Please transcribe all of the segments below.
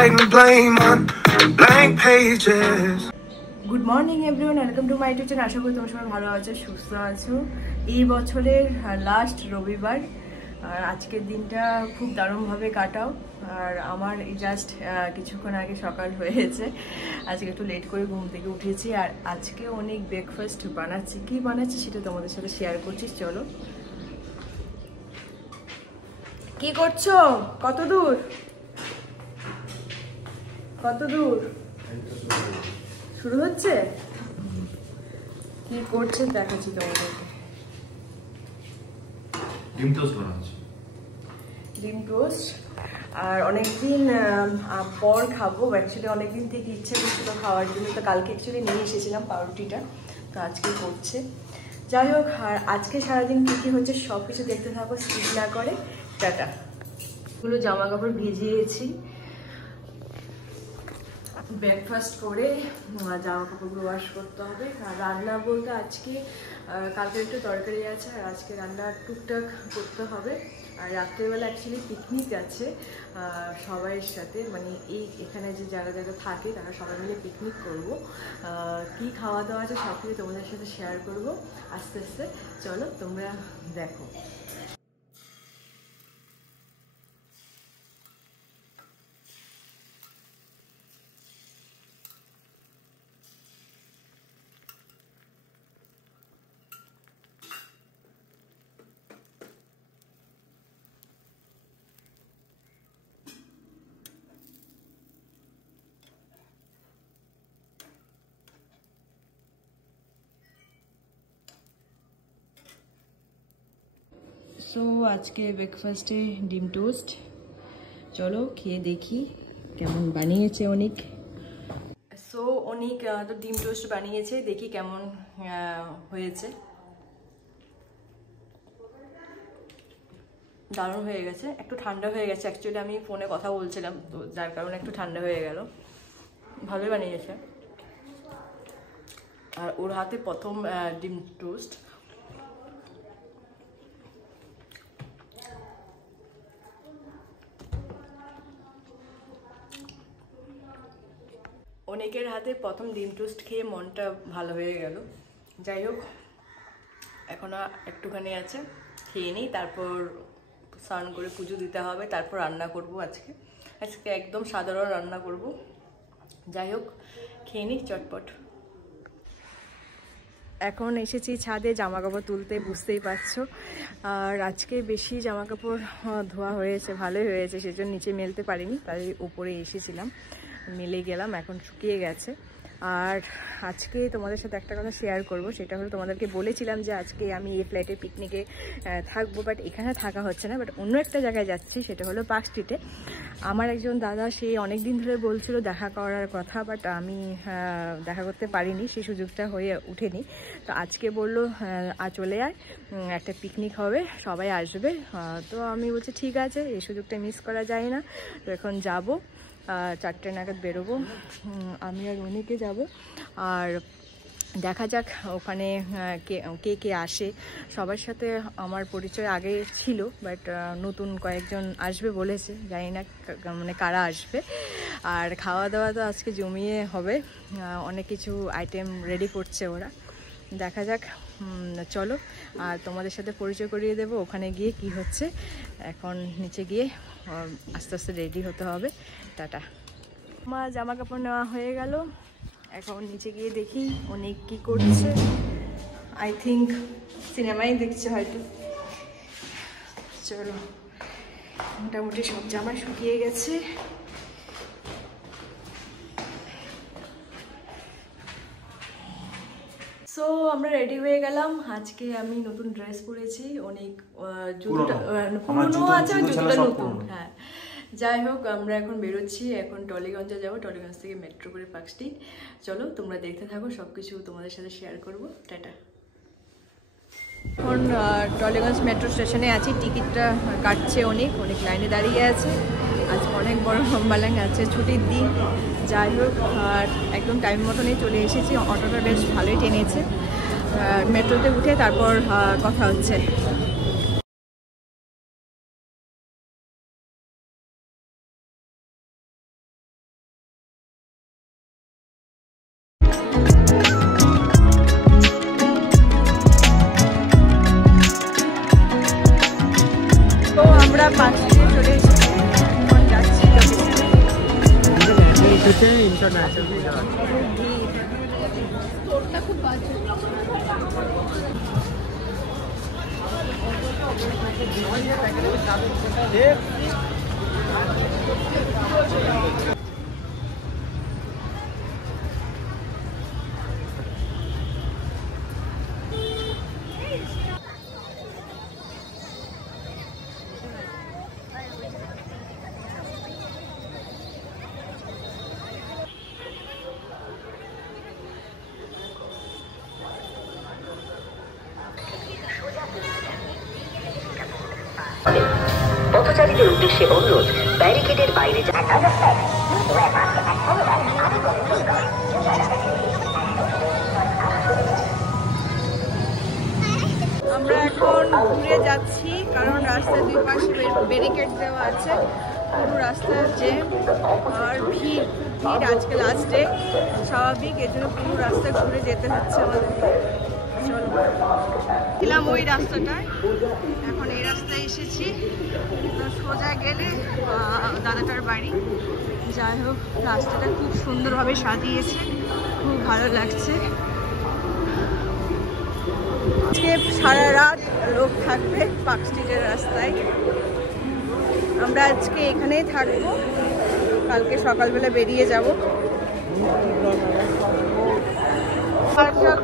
writing blame on blank pages. Good morning everyone, welcome to my YouTube channel. আশা করি তোমরা সবাই ভালো আছো, সুস্থ আছো। এই বছরের লাস্ট রবিবার, আর আজকের দিনটা খুব দারুণভাবে কাটাও। আর আমার জাস্ট কিছুক্ষণ আগে সকাল হয়েছে, আজকে একটু লেট করে ঘুম থেকে উঠেছি। আর আজকে অনেক ব্রেকফাস্ট বানাচ্ছি, কি বানাচ্ছি সেটা তোমাদের সাথে শেয়ার করছি। চলো। কি করছো? কত দূর শুরু হচ্ছে? কি করছে দেখাচ্ছি তোমাদেরকে। ডিম টোস্ট বানাচ্ছি। ডিম টোস্ট। আর অনেকদিন পর খাবো, অ্যাকচুয়ালি অনেকদিন থেকে ইচ্ছে করছিল খাওয়ার জন্য। তো কালকে অ্যাকচুয়ালি নিয়ে এসেছিলাম পাউরুটিটা, তো আজকে করছে। যাই হোক, আর আজকে সারাদিন কী কী হচ্ছে সব কিছু দেখতে থাকো, স্কিপ না করে। টাটা। এগুলো জামা কাপড় ভিজিয়েছি, ব্রেকফাস্ট করে জামা কাপড়গুলো ওয়াশ করতে হবে। আর রান্না বলতে আজকে কালকে একটু তরকারি আছে, আর আজকে রান্না টুকটাক করতে হবে। আর রাত্রেবেলা অ্যাকচুয়ালি পিকনিক আছে সবাইয়ের সাথে, মানে এখানে যে যারা যারা থাকে তারা সবাই মিলে পিকনিক করবো। কি খাওয়া দাওয়া আছে সব কিছু তোমাদের সাথে শেয়ার করবো আস্তে আস্তে। চলো তোমরা দেখো। সো আজকে ব্রেকফাস্টে ডিম টোস্ট। চলো খেয়ে দেখি কেমন বানিয়েছে অনেক। সো অনেক তো ডিম টোস্ট বানিয়েছে, দেখি কেমন হয়েছে। দারুণ হয়ে গেছে, একটু ঠান্ডা হয়ে গেছে। অ্যাকচুয়ালি আমি ফোনে কথা বলছিলাম, তো যার কারণে একটু ঠান্ডা হয়ে গেল। ভালোই বানিয়েছে। আর ওর হাতে প্রথম ডিম টোস্ট। অনেকের হাতে প্রথম ডিম টোস্ট খেয়ে মনটা ভালো হয়ে গেল। যাই হোক, এখন একটুখানি আছে, খেয়ে নিই, তারপর স্নান করে পুজো দিতে হবে, তারপর রান্না করব। আজকে একদম সাধারণ রান্না করব। যাই হোক, খেয়ে নিই চটপট। এখন এসেছি ছাদে জামা কাপড় তুলতে, বুঝতেই পারছো। আর আজকে বেশি জামা কাপড় ধোয়া হয়েছে, ভালোই হয়েছে, সেজন্য নিচে মেলতে পারিনি, তাই উপরে এসেছিলাম, মেলে গেলাম, এখন শুকিয়ে গেছে। আর আজকে তোমাদের সাথে একটা কথা শেয়ার করব, সেটা হলো তোমাদেরকে বলেছিলাম যে আজকে আমি এই ফ্ল্যাটে পিকনিকে থাকবো, বাট এখানে থাকা হচ্ছে না, বাট অন্য একটা জায়গায় যাচ্ছি, সেটা হলো পার্ক স্ট্রিটে। আমার একজন দাদা সে অনেক দিন ধরে বলছিল দেখা করার কথা, বাট আমি দেখা করতে পারিনি, সেই সুযোগটা হয়ে উঠেনি। তো আজকে বললো চলে আয়, একটা পিকনিক হবে, সবাই আসবে। তো আমি বলছি ঠিক আছে, এই সুযোগটা মিস করা যায় না। তো এখন যাবো, 4টে নাগাদ বেরোবো, আমি আর অনেকে যাব। আর দেখা যাক ওখানে কে কে আসে। সবার সাথে আমার পরিচয় আগে ছিল, বাট নতুন কয়েকজন আসবে বলেছে, জানি না মানে কারা আসবে। আর খাওয়া দাওয়া তো আজকে জমিয়ে হবে, অনেক কিছু আইটেম রেডি করছে ওরা, দেখা যাক। চলো, আর তোমাদের সাথে পরিচয় করিয়ে দেবো ওখানে গিয়ে কি হচ্ছে। এখন নিচে গিয়ে আস্তে আস্তে রেডি হতে হবে। টাটা। আমার জামা কাপড় নেওয়া হয়ে গেল, এখন নিচে গিয়ে দেখি অনেক কি করছে। আই থিঙ্ক সিনেমাই দেখছে হয়তো। চলো, মোটামুটি সব জামা শুকিয়ে গেছে। সো আমরা রেডি হয়ে গেলাম। আজকে আমি নতুন ড্রেস পরেছি, অনেক জুতোটা পুরনো আছে, জুতোটা নতুন। হ্যাঁ, যাই হোক, আমরা এখন বেরোচ্ছি, এখন টলিগঞ্জে যাবো, টলিগঞ্জ থেকে মেট্রো করে পার্ক স্ট্রিট। চলো তোমরা দেখতে থাকো, সব কিছু তোমাদের সাথে শেয়ার করবো। টাটা। এখন টলিগঞ্জ মেট্রো স্টেশনে আছি, টিকিটটা কাটছে, অনেক লাইনে দাঁড়িয়ে আছে। আজ অনেক বড় লম্বা লাইন আছে, ছুটির দিন। যাই হোক, আর একদম টাইম মতনই চলে এসেছি। অটোটা বেশ ভালোই টেনেছে। মেট্রোতে উঠে তারপর কথা হচ্ছে। হচ্ছে ইন্টারন্যাশনাল ভিড়। তোরটা খুব বাজে। পথচারীদের উদ্দেশ্যে অনুরোধ, ব্যারিকেডের বাইরে আমরা এখন ঘুরে যাচ্ছি, কারণ রাস্তার দুই পাশে ব্যারিকেড দেওয়া আছে, পুরো রাস্তা জ্যাম আর ভিড় ভিড়। আজকে লাস্ট ডে, স্বাভাবিক, এর জন্য পুরো রাস্তা ঘুরে যেতে হচ্ছে আমাদেরকে। চলো, ছিলাম ওই রাস্তাটায়, এখন এই রাস্তায় এসেছি। সোজা গেলে দাদাটার বাড়ি। যাই হোক, রাস্তাটা খুব সুন্দরভাবে সাজিয়েছে, খুব ভালো লাগছে। আজকে সারা রাত লোক থাকবে পার্ক স্ট্রিটের রাস্তায়। আমরা আজকে এখানেই থাকবো, কালকে সকালবেলা বেরিয়ে যাব।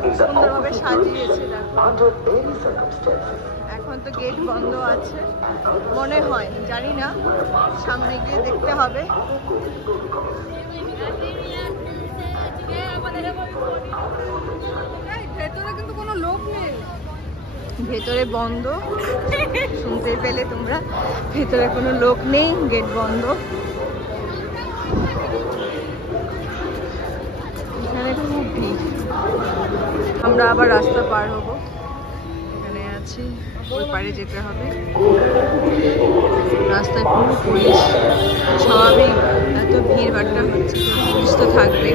খুব সুন্দরভাবে সাজিয়েছে, এখন তো গেট বন্ধ আছে মনে হয়, জানি না, সামনে গিয়ে দেখতে হবে। ভেতরে কিন্তু কোনো লোক নেই, ভেতরে বন্ধ, শুনতে পেলে তোমরা, ভেতরে কোনো লোক নেই, গেট বন্ধ। এখানে খুব ভিড়। আমরা আবার রাস্তা পার হব, এখানে আছি, ওই পারে যেতে হবে। রাস্তায় পুরো পুলিশ, স্বাভাবিক, এত ভিড় ভাট্টা হচ্ছে, পুলিশ তো থাকবে।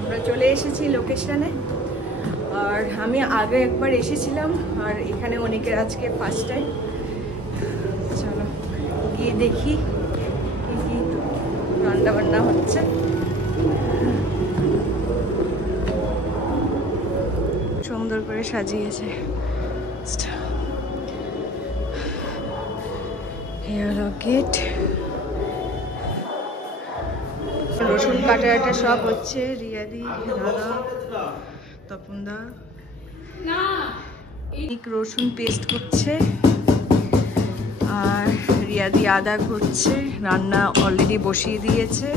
আমরা চলে এসেছি লোকেশনে, আর আমি আগে একবার এসেছিলাম, আর এখানে অনেকের আজকে ফার্স্ট টাইম। চলো গিয়ে দেখি কি রান্না বান্না হচ্ছে। সুন্দর করে সাজিয়েছে। গেট, রসুন কাটা সব হচ্ছে। রিয়াদি, দাদা, তপনদা রসুন পেস্ট করছে, আর রিয়াদি আদা করছে। রান্না অলরেডি বসিয়ে দিয়েছে।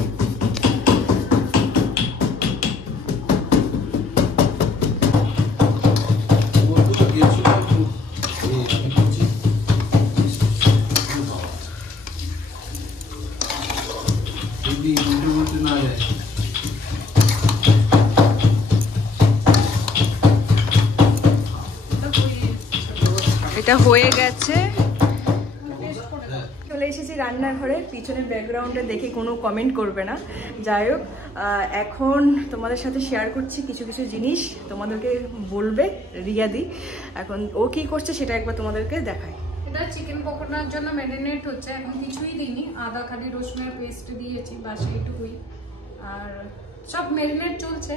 এটা হয়ে গেছে। চলে এসেছি রান্নাঘরে, পিছনের ব্যাকগ্রাউন্ডে দেখে কোনো কমেন্ট করবে না। যাই হোক, এখন তোমাদের সাথে শেয়ার করছি কিছু কিছু জিনিস, তোমাদেরকে বলবে রিয়াদি। এখন ও কি করছে সেটা একবার তোমাদেরকে দেখায়। এটা চিকেন পকোড়ার জন্য ম্যারিনেট হচ্ছে, এখন কিছুই দিইনি, আদা খালি রসুনের পেস্ট দিয়েছি, বাস এইটুকুই। আর সব ম্যারিনেট চলছে,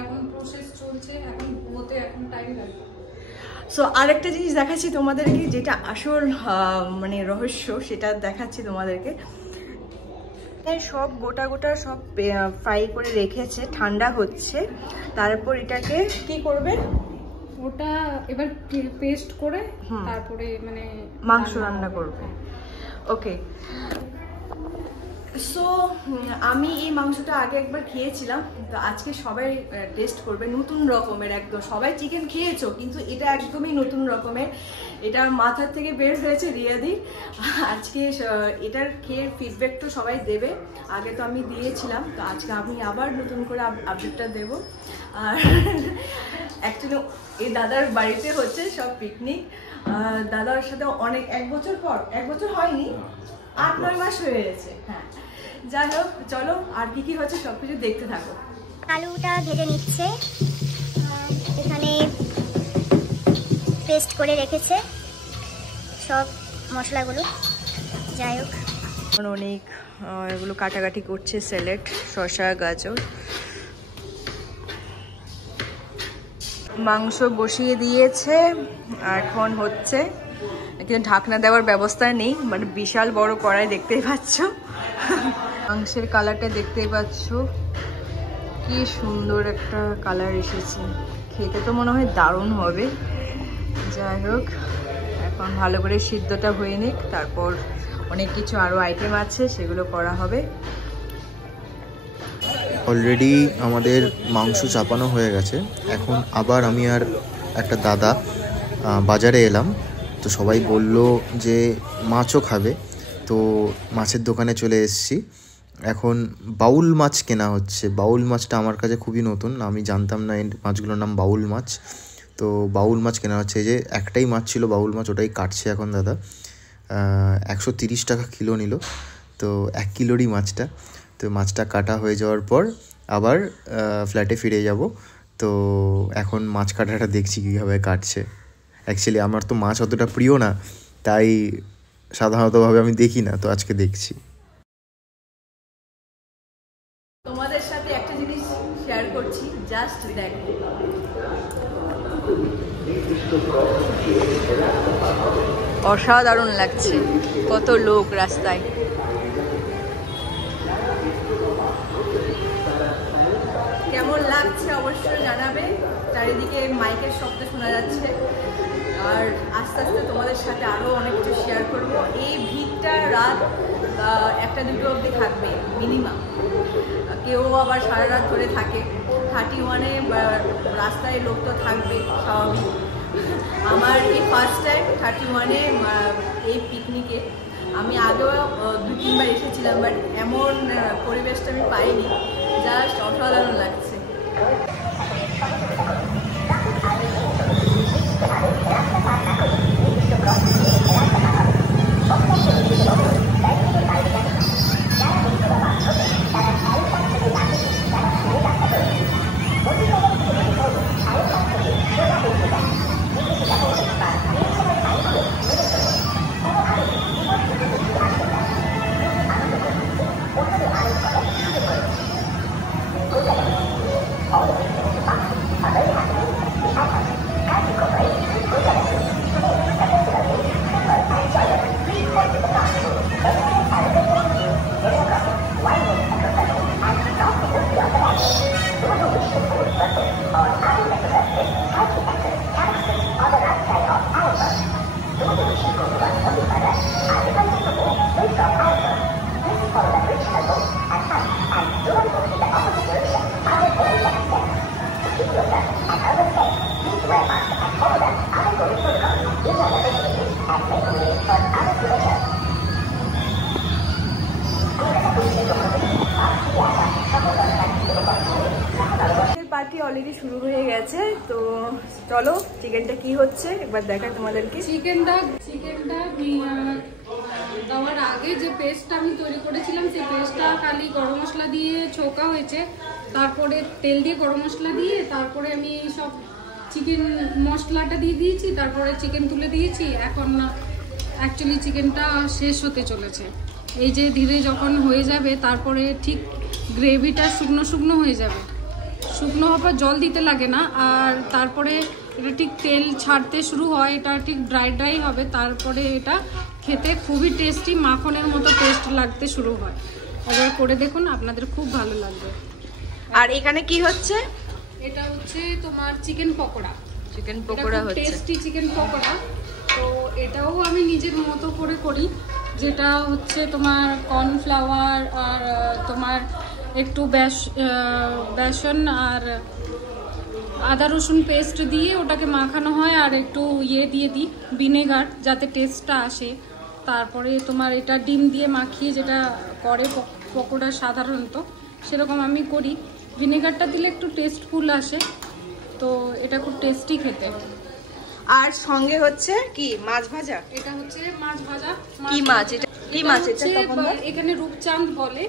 এখন প্রসেস চলছে, এখন হতে এখন টাইম লাগবে। সো আরেকটা জিনিস দেখাচ্ছি তোমাদেরকে, যেটা আসল মানে রহস্য, সেটা দেখাচ্ছি তোমাদেরকে। সব গোটা গোটা সব ফ্রাই করে রেখেছে, ঠান্ডা হচ্ছে, তারপর এটাকে কি করবে, ওটা এবার পেস্ট করে তারপরে মানে মাংস রান্না করবে। ওকে, সো আমি এই মাংসটা আগে একবার খেয়েছিলাম, তো আজকে সবাই টেস্ট করবে, নতুন রকমের একদম। সবাই চিকেন খেয়েছো, কিন্তু এটা একদমই নতুন রকমের। এটা মাথার থেকে বের হয়েছে রিয়াদির। আজকে এটার খেয়ে ফিডব্যাকটা সবাই দেবে, আগে তো আমি দিয়েছিলাম, তো আজকে আমি আবার নতুন করে আপডেটটা দেবো। আর অ্যাকচুয়ালি এই দাদার বাড়িতে হচ্ছে সব পিকনিক, দাদার সাথে অনেক, এক বছর হয়নি, 8-9 মাস হয়ে গেছে। হ্যাঁ, যাই হোক, চলো আর কি কি হচ্ছে সবকিছু দেখতে থাকো। আলুটা ভেজে নিচ্ছে, এখানে পেস্ট করে রেখেছে, সব মশলাগুলো। যাই হোক, অনেক এগুলো কাটাকাটি করছে, স্যালাড, শসা, গাজর। মাংস বসিয়ে দিয়েছে, এখন হচ্ছে, কিন্তু ঢাকনা দেওয়ার ব্যবস্থা নেই, মানে বিশাল বড় কড়াই দেখতেই পাচ্ছ। মাংসের কালারটা দেখতেই পাচ্ছ, কি সুন্দর একটা কালার এসেছে, খেতে তো মনে হয় দারুণ হবে। যাই হোক, এখন ভালো করে সিদ্ধটা হয়ে নিক, তারপর অনেক কিছু আরও আইটেম আছে সেগুলো করা হবে। অলরেডি আমাদের মাংস চাপানো হয়ে গেছে। এখন আবার আমি আর একটা দাদা বাজারে এলাম, তো সবাই বলল যে মাছও খাবে, তো মাছের দোকানে চলে এসেছি। এখন বাউল মাছ কেনা হচ্ছে। বাউল মাছটা আমার কাছে খুবই নতুন, আমি জানতাম না এই মাছগুলোর নাম বাউল মাছ। তো বাউল মাছ কেনা হচ্ছে। এই যে একটাই মাছ ছিল বাউল মাছ, ওটাই কাটছে এখন দাদা। 130 টাকা কিলো নিল, তো 1 কিলোরই মাছটা। তো মাছটা কাটা হয়ে যাওয়ার পর আবার ফ্ল্যাটে ফিরে যাব। তো এখন মাছ কাটাটা দেখছি কীভাবে কাটছে। অ্যাকচুয়ালি আমার তো মাছ অতটা প্রিয় না, তাই সাধারণতভাবে আমি দেখি না, তো আজকে দেখছি। তোমাদের সাথে একটা জিনিস শেয়ার করছি, জাস্ট দেখো। অসাধারণ লাগছে, কত লোক রাস্তায়। কেমন লাগছে অবশ্যই জানাবে। চারিদিকে মাইকের শব্দ শোনা যাচ্ছে, আর আস্তে আস্তে তোমাদের সাথে আরও অনেক কিছু শেয়ার করবো। এই ভিড়টা রাত 1-2 অবধি থাকবে মিনিমাম, কেউ আবার সারা রাত ধরে থাকে। 31-এ রাস্তায় লোক তো থাকবে স্বাভাবিক। আমার এই ফার্স্ট টাইম 31-এ এই পিকনিকে। আমি আগেও 2-3 বার এসেছিলাম, বাট এমন পরিবেশটা আমি পাইনি। জাস্ট অসাধারণ লাগছে। পার্টি অলরেডি শুরু হয়ে গেছে, তো চলো চিকেনটা কি হচ্ছে একবার দেখাই তোমাদেরকে। চিকেনটা দেওয়ার আগে যে পেস্টটা আমি তৈরি করেছিলাম, সেই পেস্টটা খালি গরম মশলা দিয়ে ছোকা হয়েছে, তারপরে তেল দিয়ে গরম মশলা দিয়ে, তারপরে আমি সব চিকেন মশলাটা দিয়ে দিয়েছি, তারপরে চিকেন তুলে দিয়েছি। এখন অ্যাকচুয়ালি চিকেনটা শেষ হতে চলেছে। এই যে ধীরে যখন হয়ে যাবে, তারপরে ঠিক গ্রেভিটা শুকনো শুকনো হয়ে যাবে। শুকনো হওয়ার পর জল দিতে লাগে না, আর তারপরে এটা ঠিক তেল ছাড়তে শুরু হয়, এটা ঠিক ড্রাই ড্রাই হবে। তারপরে এটা খেতে খুবই টেস্টি, মাখনের মতো টেস্ট লাগতে শুরু হয়। একবার করে দেখুন, আপনাদের খুব ভালো লাগবে। আর এখানে কি হচ্ছে? এটা হচ্ছে তোমার চিকেন পকোড়া। চিকেন পকোড়া হচ্ছে, টেস্টি চিকেন পকোড়া। তো এটাও আমি নিজের মতো করে করি, যেটা হচ্ছে তোমার কর্নফ্লাওয়ার আর তোমার একটু বেসন আর আদা রসুন পেস্ট দিয়ে ওটাকে মাখানো হয়, আর একটু দিয়ে দিই ভিনেগার, যাতে টেস্টটা আসে। তারপরে তোমার এটা ডিম দিয়ে মাখিয়ে যেটা করে পকোড়া সাধারণত, সেরকম আমি করি। ভিনেগারটা দিলে একটু টেস্টফুল আসে, তো এটা খুব টেস্টি খেতে। আর সঙ্গে হচ্ছে কি মাছ ভাজা? এটা হচ্ছে মাছ ভাজা। কি মাছ এটা? কি মাছ এটা? এখানে রূপচাঁদ বলে,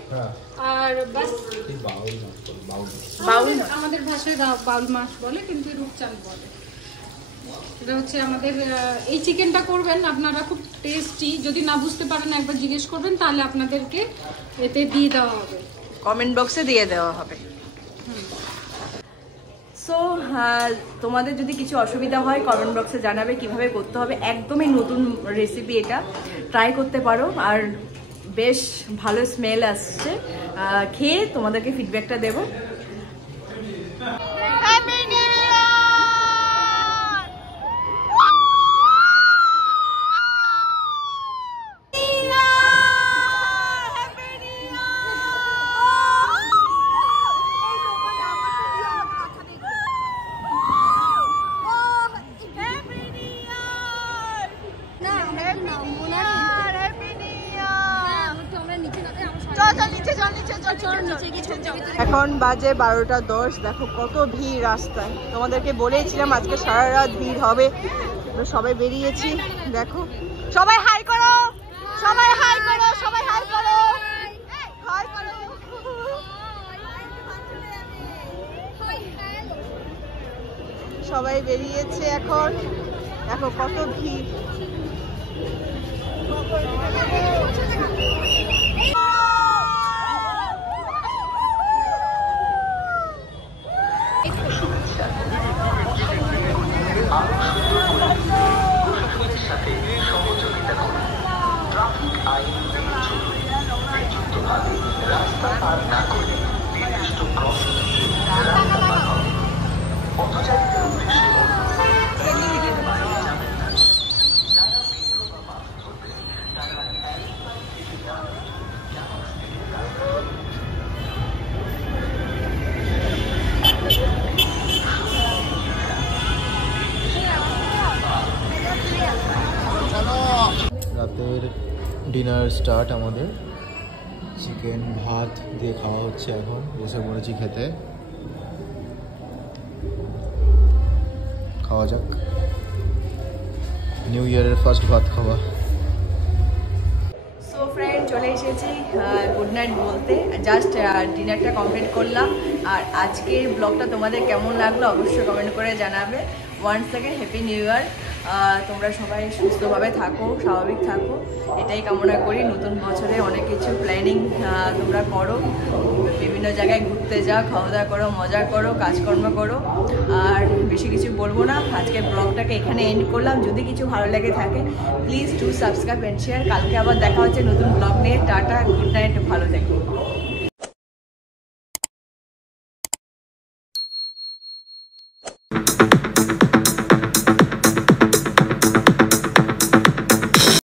আর বাস বাউল আমাদের ভাষায় বাউল মাছ বলে, কিন্তু রূপচাঁদ বলে। এটা হচ্ছে আমাদের এই চিকেনটা করবেন আপনারা খুব টেস্টি, যদি না বুঝতে পারেন একবার জিজ্ঞেস করবেন, তাহলে আপনাদেরকে এতে দিয়ে দেওয়া হবে, কমেন্ট বক্সে দিয়ে দেওয়া হবে। সো তোমাদের যদি কিছু অসুবিধা হয় কমেন্ট বক্সে জানাবে কিভাবে করতে হবে। একদমই নতুন রেসিপি, এটা ট্রাই করতে পারো, আর বেশ ভালো স্মেল আসছে। খেয়ে তোমাদেরকে ফিডব্যাকটা দেবো। এখন বাজে 12:10। দেখো কত ভিড় রাস্তায়। তোমাদেরকে বলেছিলাম আজকে সারা রাত ভিড় হবে, সবাই বেরিয়েছি। দেখো সবাই হাই করো, সবাই হাই করো, সবাই হাই করো, হাই করো। সবাই বেরিয়েছে এখন। দেখো কত ভিড়। রাস্তা পার না করে নির্দিষ্ট ক্রসিং রাস্তা পার হবে। পথচারীদের উদ্দেশ্যে রাতের ডিনার স্টার্ট আমাদের। চিকেন ভাত দিয়ে খাওয়া হচ্ছে, এখন বসে পড়েছি খেতে। খাওয়া যাক, নিউ ইয়ারের ফার্স্ট ভাত খাওয়া। সো ফ্রেন্ড, চলে এসেছি গুড নাইট বলতে। জাস্ট ডিনারটা কমপ্লিট করলাম। আর আজকের ব্লগটা তোমাদের কেমন লাগলো অবশ্যই কমেন্ট করে জানাবে। Once second happy new year. তোমরা সবাই সুস্থভাবে থাকো, স্বাভাবিক থাকো, এটাই কামনা করি। নতুন বছরে অনেক কিছু প্ল্যানিং তোমরা করো, বিভিন্ন জায়গায় ঘুরতে যাও, খাওয়া দাওয়া করো, মজা করো, কাজকর্ম করো। আর বেশি কিছু বলবো না, আজকের ব্লগটাকে এখানে এন্ড করলাম। যদি কিছু ভালো লেগে থাকে please do subscribe and share. কালকে আবার দেখা হচ্ছে নতুন ব্লগ নিয়ে। টাটা, গুড নাইট, ভালো থেকো।